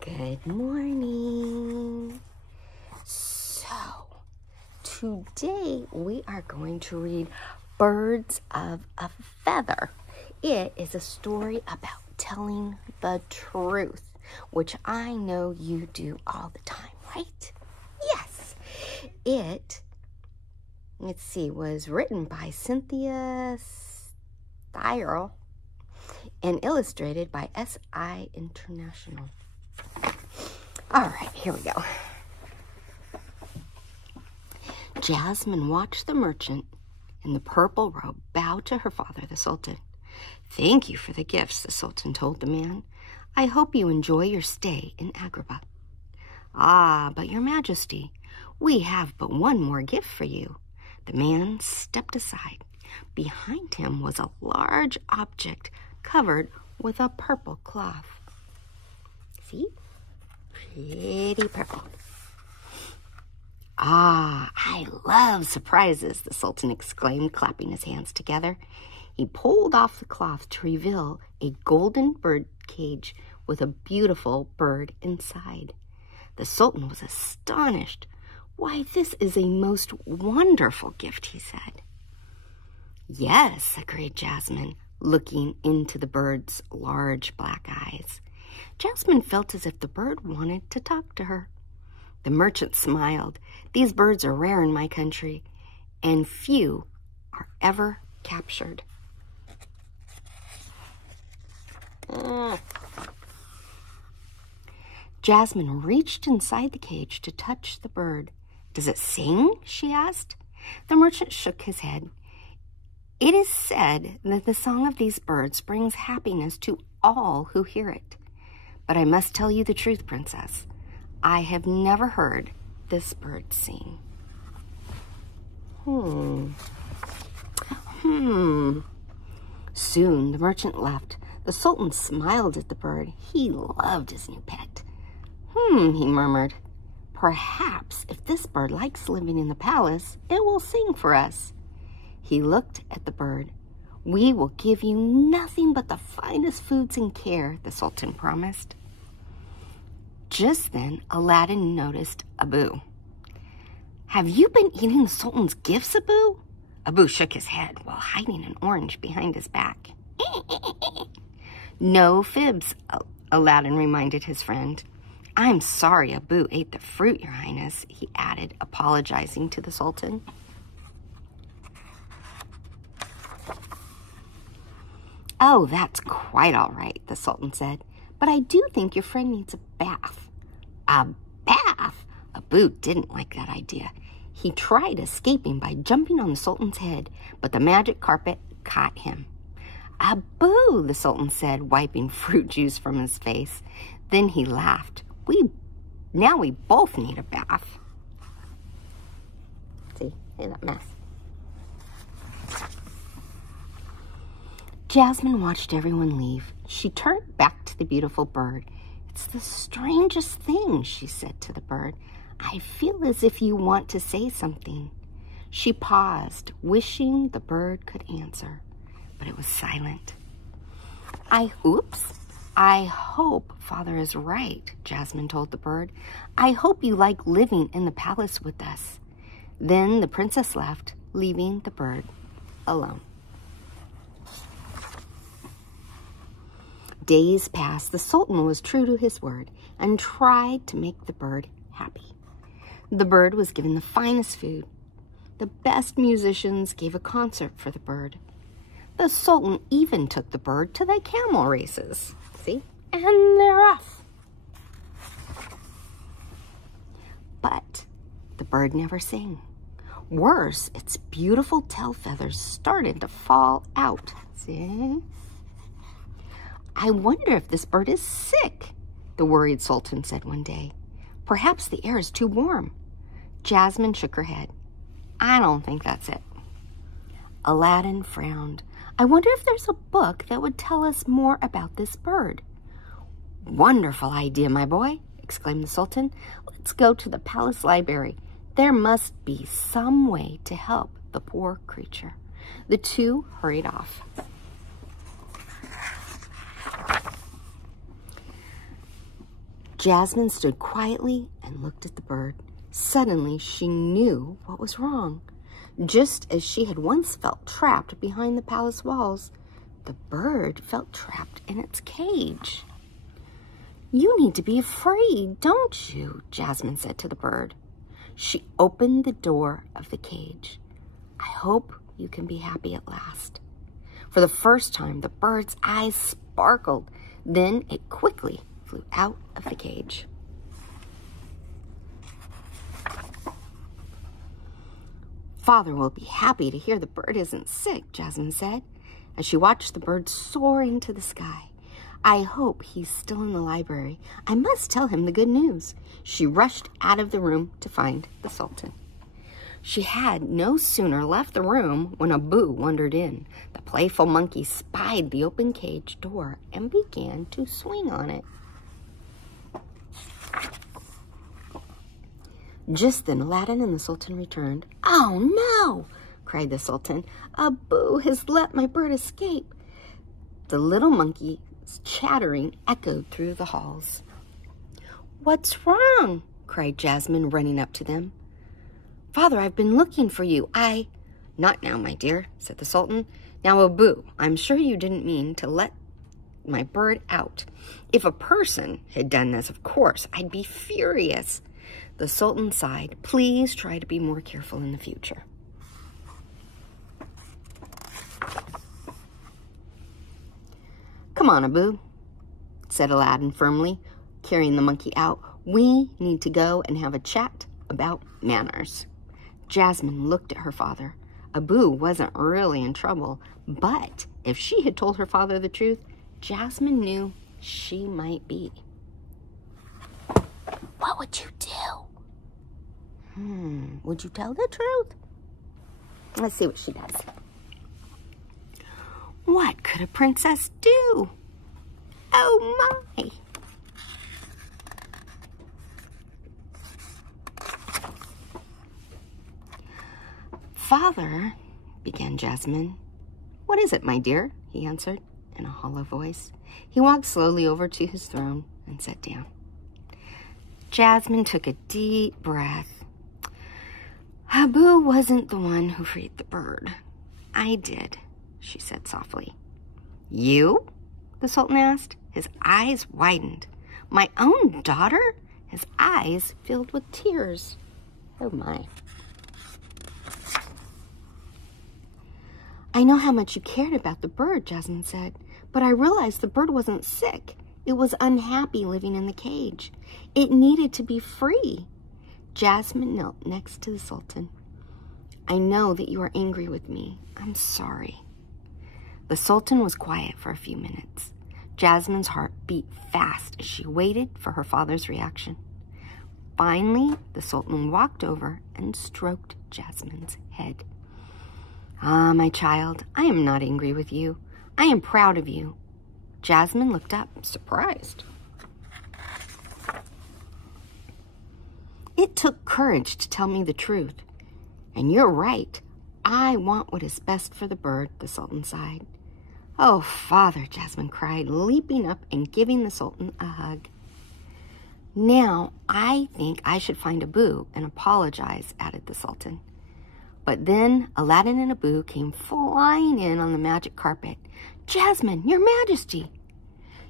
Good morning. So, today we are going to read Birds of a Feather. It is a story about telling the truth, which I know you do all the time, right? Yes. It, was written by Cynthia Styrel and illustrated by SI International. All right, here we go. Jasmine watched the merchant in the purple robe bow to her father, the Sultan. "Thank you for the gifts," the Sultan told the man. "I hope you enjoy your stay in Agrabah." "Ah, but your Majesty, we have but one more gift for you." The man stepped aside. Behind him was a large object covered with a purple cloth. See? Pretty purple. "Ah, I love surprises," the Sultan exclaimed, clapping his hands together. He pulled off the cloth to reveal a golden bird cage with a beautiful bird inside. The Sultan was astonished. "Why, this is a most wonderful gift," he said. "Yes," agreed Jasmine, looking into the bird's large black eyes. Jasmine felt as if the bird wanted to talk to her. The merchant smiled. "These birds are rare in my country, and few are ever captured." Jasmine reached inside the cage to touch the bird. "Does it sing?" she asked. The merchant shook his head. "It is said that the song of these birds brings happiness to all who hear it. But I must tell you the truth, Princess. I have never heard this bird sing." Soon the merchant left. The Sultan smiled at the bird. He loved his new pet. He murmured. "Perhaps if this bird likes living in the palace, it will sing for us." He looked at the bird. "We will give you nothing but the finest foods and care," the Sultan promised. Just then, Aladdin noticed Abu. "Have you been eating the Sultan's gifts, Abu?" Abu shook his head while hiding an orange behind his back. "No fibs," Aladdin reminded his friend. "I'm sorry Abu ate the fruit, Your Highness," he added, apologizing to the Sultan. "Oh, that's quite all right," the Sultan said. "But I do think your friend needs a bath." A bath? Abu didn't like that idea. He tried escaping by jumping on the Sultan's head, but the magic carpet caught him. "Abu," the Sultan said, wiping fruit juice from his face. Then he laughed. Now we both need a bath." See, look at that mess. Jasmine watched everyone leave. She turned back to the beautiful bird. "It's the strangest thing," she said to the bird. "I feel as if you want to say something." She paused, wishing the bird could answer, but it was silent. I hope Father is right," Jasmine told the bird. "I hope you like living in the palace with us." Then the princess left, leaving the bird alone. Days passed. The Sultan was true to his word and tried to make the bird happy. The bird was given the finest food. The best musicians gave a concert for the bird. The Sultan even took the bird to the camel races. See? And they're off. But the bird never sang. Worse, its beautiful tail feathers started to fall out. See? "I wonder if this bird is sick," the worried Sultan said one day. "Perhaps the air is too warm." Jasmine shook her head. "I don't think that's it." Aladdin frowned. "I wonder if there's a book that would tell us more about this bird." "Wonderful idea, my boy," exclaimed the Sultan. "Let's go to the palace library. There must be some way to help the poor creature." The two hurried off. Jasmine stood quietly and looked at the bird. Suddenly, she knew what was wrong. Just as she had once felt trapped behind the palace walls, the bird felt trapped in its cage. "You need to be afraid, don't you?" Jasmine said to the bird. She opened the door of the cage. "I hope you can be happy at last." For the first time, the bird's eyes sparkled. Then it quickly flew out of the cage. "Father will be happy to hear the bird isn't sick," Jasmine said, as she watched the bird soar into the sky. "I hope he's still in the library. I must tell him the good news." She rushed out of the room to find the Sultan. She had no sooner left the room when Abu wandered in. The playful monkey spied the open cage door and began to swing on it. Just then Aladdin and the Sultan returned. "Oh no!" cried the Sultan. "Abu has let my bird escape." The little monkey's chattering echoed through the halls. "What's wrong?" cried Jasmine, running up to them. "Father, I've been looking for you. Not now, my dear," said the Sultan. "Now, Abu, I'm sure you didn't mean to let my bird out. If a person had done this, of course, I'd be furious." The Sultan sighed. "Please try to be more careful in the future." "Come on, Abu," said Aladdin firmly, carrying the monkey out. "We need to go and have a chat about manners." Jasmine looked at her father. Abu wasn't really in trouble, but if she had told her father the truth, Jasmine knew she might be. "What would you do?" Would you tell the truth? Let's see what she does. What could a princess do? Oh my! "Father," began Jasmine. "What is it, my dear?" he answered in a hollow voice. He walked slowly over to his throne and sat down. Jasmine took a deep breath. "Abu wasn't the one who freed the bird. I did," she said softly. "You?" the Sultan asked. His eyes widened. "My own daughter?" His eyes filled with tears. Oh my. "I know how much you cared about the bird," Jasmine said, "but I realized the bird wasn't sick. It was unhappy living in the cage. It needed to be free." Jasmine knelt next to the Sultan. "I know that you are angry with me. I'm sorry." The Sultan was quiet for a few minutes. Jasmine's heart beat fast as she waited for her father's reaction. Finally, the Sultan walked over and stroked Jasmine's head. "Ah, my child, I am not angry with you. I am proud of you." Jasmine looked up, surprised. "It took courage to tell me the truth. And you're right. I want what is best for the bird," the Sultan sighed. "Oh, Father," Jasmine cried, leaping up and giving the Sultan a hug. "Now, I think I should find Abu and apologize," added the Sultan. But then Aladdin and Abu came flying in on the magic carpet. "Jasmine, your Majesty,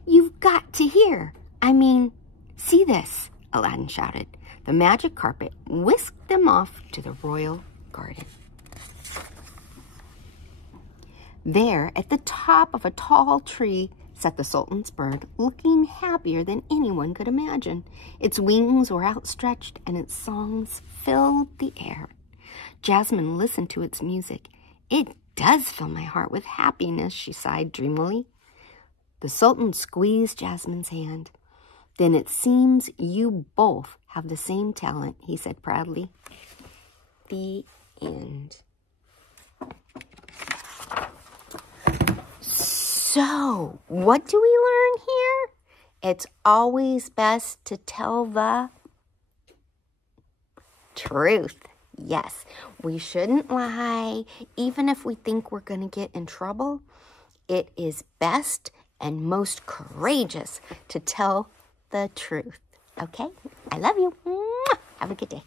you've got to hear. See this," Aladdin shouted. The magic carpet whisked them off to the royal garden. There, at the top of a tall tree, sat the Sultan's bird, looking happier than anyone could imagine. Its wings were outstretched and its songs filled the air. Jasmine listened to its music. "It does fill my heart with happiness," she sighed dreamily. The Sultan squeezed Jasmine's hand. "Then it seems you both have the same talent," he said proudly. The end. So, what do we learn here? It's always best to tell the truth. Yes, we shouldn't lie, even if we think we're going to get in trouble. It is best and most courageous to tell the truth. Okay? I love you. Mwah! Have a good day.